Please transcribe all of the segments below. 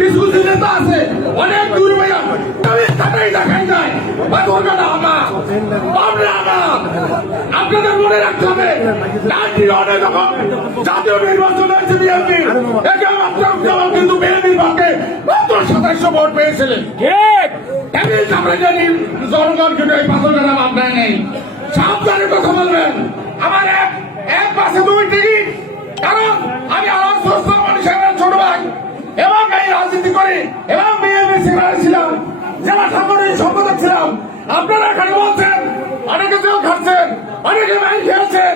কিছু কিছু নেতা আছে অনেক দূর ভাইয়া তবে তারাই দেখাই যায় বাদরকাটা আমার আপনাদের মনে রাখতে হবে জাতীয় নির্বাচন হয়েছে বিএনপি কিন্তু বিএনপির পক্ষে মাত্র 2700 ভোট পেয়েছিলেন আমরা জানি জনগণ কিন্তু এই বাদরকাটা আপনার নেই সাবধানে কথা বলবেন আমার এক পাশে 2 টিকিট কারণ আমি আলাদা ছোট ভাই এবং এই রাজনীতি করি এবং বিএনপি সেক্রেটারি ছিলাম জেলা ঠাকুরের সম্পাদক ছিলাম আপনারা এখানে বলছেন অনেকে জেল খাচ্ছেন অনেকে মাইন খেয়েছেন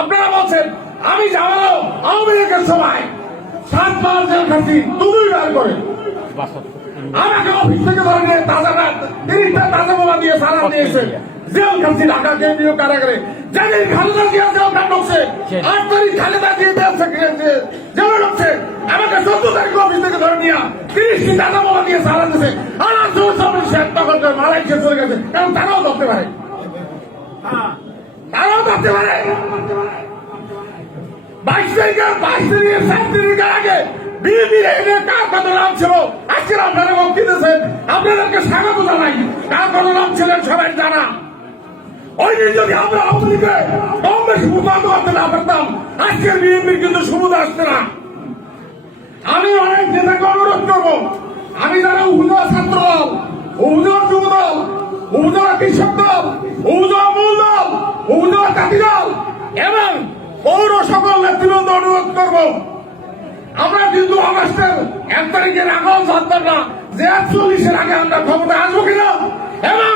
আপনারা বলছেন আমি যাবো আওয়ামী লীগের সময় 7 বার জেল খাচ্ছি 2 বার করে আমাকে অফিস থেকে ধরে নিয়ে তাজা 30টা তাজা বোমা দিয়ে সারা দিয়েছে জেল খাচ্ছি ঢাকা কেন্দ্রীয় কারাগারে যেদিন খালেদা জিয়া জেল ঢুকছে 8 তারিখ খালেদা জিয়া জেলে ঢুকছে আমাকে 14 তারিখ অফিস থেকে ধরে নিয়ে 30টি তাজা বোমা দিয়ে সারা দিয়েছে আর তখন মালয়েশিয়া চলে গেছে কারণ তারাও ধরতে পারে বাইশ তারিখের 7 তারিখের আগে বিএনপির কার কত নাম ছিল আজকে আপনারা বক্তৃতা দিতেছেন আপনাদেরকে স্বাগত জানাই কার কত নাম ছিলেন সবাই জানা ওই দিন যদি আমরা আওয়ামী লীগে কম বেশি উন্নত করতে না পারতাম আজকের বিএনপির কিন্তু সুবিধা আসছে না আমি অনেক নেতাকে অনুরোধ করবো আমি যারা উপজেলা ছাত্র দল উপজেলা যুব দল উপজেলা কৃষক দল উপজেলা মূল দল উপজেলা জাতি দল এবং পৌর সকল নেতৃবৃন্দ অনুরোধ করবো আমরা কিন্তু আগস্টের 1 তারিখের আগেও জানতাম না যে 41-এর আগে আমরা ক্ষমতা আসবো কিনা এবং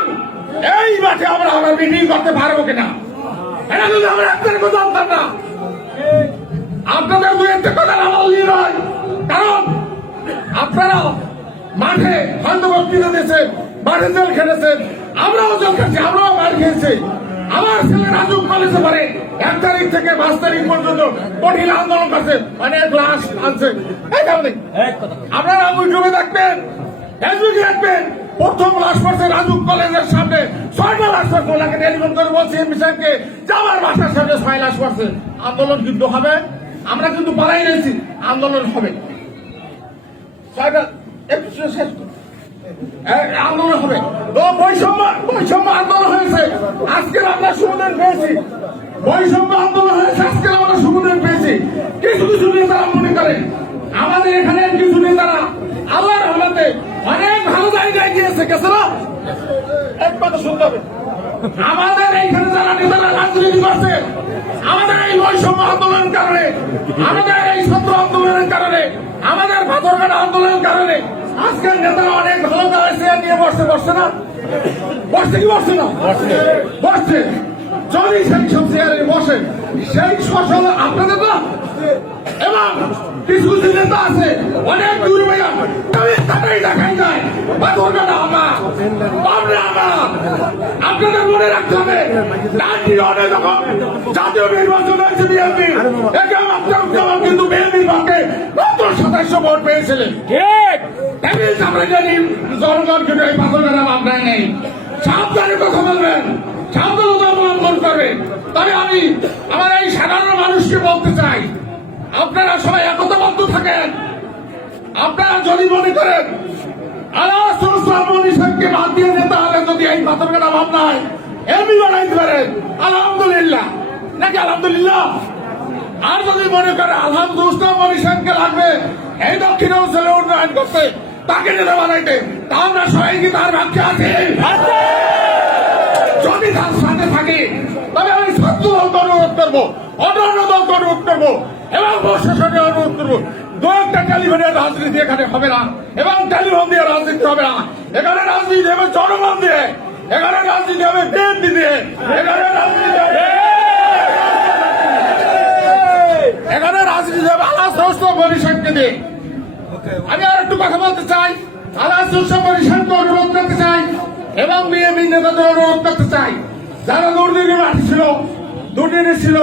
এই মাঠে আমরা মিটিং করতে পারবো কিনা এটা কিন্তু আমরা 1 তারিখও জানতাম না আপনাদের 2-1টা কথা বললি নয় কারণ আপনারা মাঠে হয়তো বক্তৃতা দিয়েছেন মাঠে জেল খেলেছেন আমরাও জেল খেয়েছি আমরাও মার খেয়েছি আমার ছেলে রাজু কলেজে পড়ে 1 তারিখ থেকে 5 তারিখ পর্যন্ত কঠিন আন্দোলন করছে অনেক লাশ আনছে আপনারা ইউটিউবে দেখবেন ফেসবুকে দেখবেন প্রথম লাশ পড়ছে রাজু কলেজের সামনে 6টা লাশ পড়ছে ওনাকে টেলিফোন করে বলছি এমপি সাহেবকে যে আমার বাসার সামনে 6 লাশ পড়ছে আন্দোলন কিন্তু হবে আমরা কিন্তু পালাই রয়েছি আন্দোলন হবে 6টা একটু শেষ আন্দোলন হবে বৈষম্য আন্দোলন হয়েছে আজকে আমরা সুবিধা পেয়েছি বৈষম্য আন্দোলন হয়েছে আজকে আমরা সুবিধা পেয়েছি কিছু কিছু নেতারা মনে করেন আমাদের এখানে কিছু নেতারা আল্লাহর রহমতে অনেক ভালো জায়গায় গিয়েছে গেছে না এক কথা শুনতে হবে আমাদের এইখানে যারা নেতারা রাজনীতি করছে আমাদের এই বৈষম্য আন্দোলনের কারণে আমাদের এই ছাত্র আন্দোলনের কারণে আমাদের বাদরকাটা আন্দোলনের কারণে আজকের নেতারা অনেক ভালো জায়গায় চেয়ার নিয়ে বসছে না বসছে কি বসছে না বসছে যদি সেই সব চেয়ারে বসে সেই ফসল আপনাদের না এবং কিছু কিছু নেতা আছে অনেক দূর ভাইয়া তবে তারাই দেখাই যায় বাদরকাটা আমার আপনাদের মনে রাখতে হবে জাতীয় নির্বাচন হয়েছে বিএনপি কিন্তু বিএনপির পক্ষে মাত্র 2700 ভোট পেয়েছিলেন আমরা জানি জনগণ কিন্তু এই বাদরকাটা আপনার নেই সাবধানে কথা বলবেন সাবধানতা অবলম্বন করবেন তবে আমি আমার এই সাধারণ মানুষকে বলতে চাই আপনারা সবাই একতাবদ্ধ থাকেন আপনারা যদি মনে করেন আল্লাহকে বাদ দিয়ে নেতা হলে যদি এই বাদরকাটা ভাবনায় এমনি বানাইতে পারেন আলহামদুলিল্লাহ নাকি আলহামদুলিল্লাহ আর যদি মনে করে আলহামদুলিল্লাহ মনীষকে লাগবে এই দক্ষিণ অঞ্চলে উন্নয়ন করতে তাকে নেতা বানাইতে তা আমরা সবাই কি তার ভাগ্যে আছে যদি তার সাথে থাকে তবে আমি ছাত্র দলকে অনুরোধ করবো অন্যান্য দলকে অনুরোধ করবো এবং প্রশাসনের অনুরোধ করবো 2-1টা টেলিফোনের রাজনীতি এখানে হবে না এবং টেলিফোন দিয়ে রাজনীতি হবে না এখানে রাজনীতি হবে জনগণ দিয়ে এখানে রাজনীতি হবে বিএনপি দিয়ে এখানে রাজনীতি হবে আল্লাহ মনীষকে দিয়ে আমি আর একটু কথা বলতে চাই আল্লাহ মনীষকে অনুরোধ করতে চাই এবং বিএনপি নেতাদের অনুরোধ করতে চাই যারা দুর্নীতি ছিল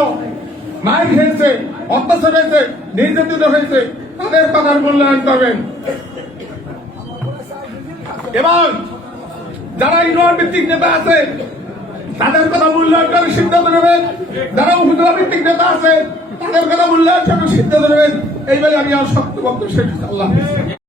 মার খেয়েছে অত্যাচার হয়েছে নির্যাতিত হয়েছে তাদের কথার মূল্যায়ন করবেন এবং যারা ইউনিয়ন ভিত্তিক নেতা আছে তাদের কথা মূল্যায়ন করে সিদ্ধান্ত নেবেন যারা উপজেলা ভিত্তিক নেতা আছে তাদের কথা মূল্যায়ন করে সিদ্ধান্ত নেবেন এই বলে আমি আর শক্ত বক্তব্য শেষ আল্লাহ